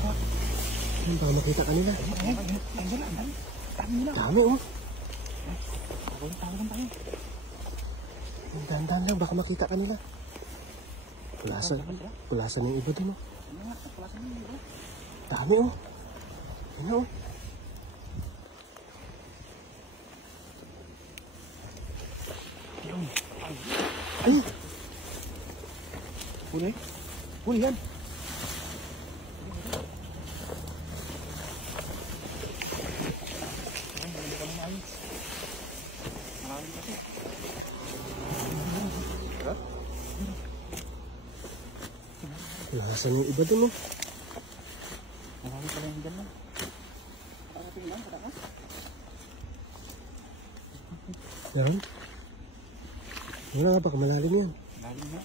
baba. Ayun, baka makita kanila. Dami oh. Dahan-dahan lang, baka makita kanila. Pulasan yung iba dun oh. Dami oh. Ayun oh. Ay! Huli? Huli yan! Nasaan yung iba dun oh? Marami pala yung dyan lang. Parating lang, parating. Meron? Wala nga, baka malalim yan. Malalim na.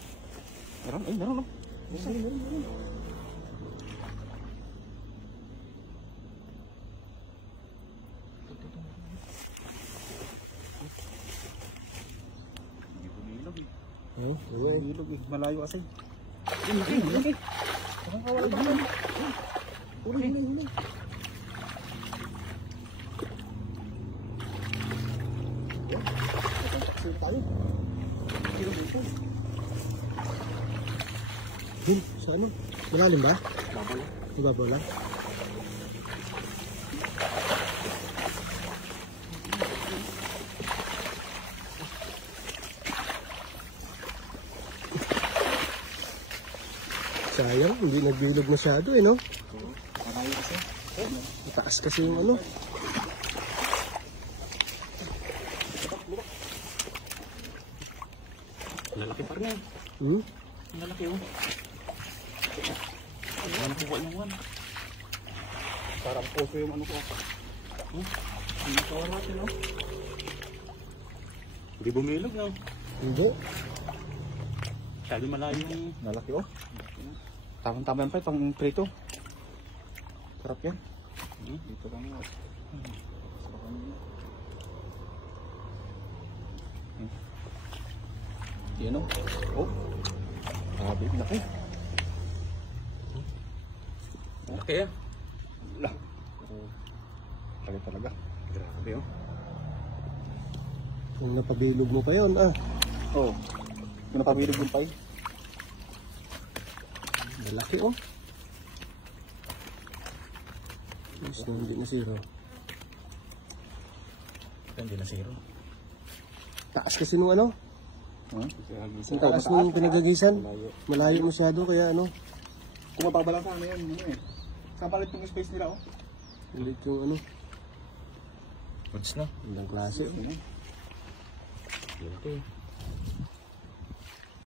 Meron? Ay, meron oh. Meron. Humilog eh. Oh, Humilog eh. Malayo kasi. Laki. Nakakawala pa naman. Huli. Yun, sa ano? Malalim ba? Babaw. Ibabaw lang? Sayang, hindi nagbilog masyado eh, no? Malayo kasi. Mataas kasi yung ano. Lalaki pa rin. Hmm? Lalaki oh. Wala na kuha yung one. Parang puso yung ano ko. Hindi kawal natin oh. Hindi bumilog no? Hindi. Sabi malayo yung lalaki oh. Tamang-tama yan pa pang prito. Sarap yan. Dito lang oh. Yan oh. Oh. Grabe, laki. Laki yan. Laki talaga. Grabe oh. Kung napabilog mo pa yun, ah. Oo. Kung napabilog yung pay. Malaki oh. Mas na hindi na zero. Hindi na zero. Taas kasi nung ano. Ang taas nung pinagagisan. Malayo masyado kaya ano. Kung mababa lang sana yan, ano eh. Kapalit yung space nila oh. Ulit yung ano. Goods na. Ang klase. Yan eh.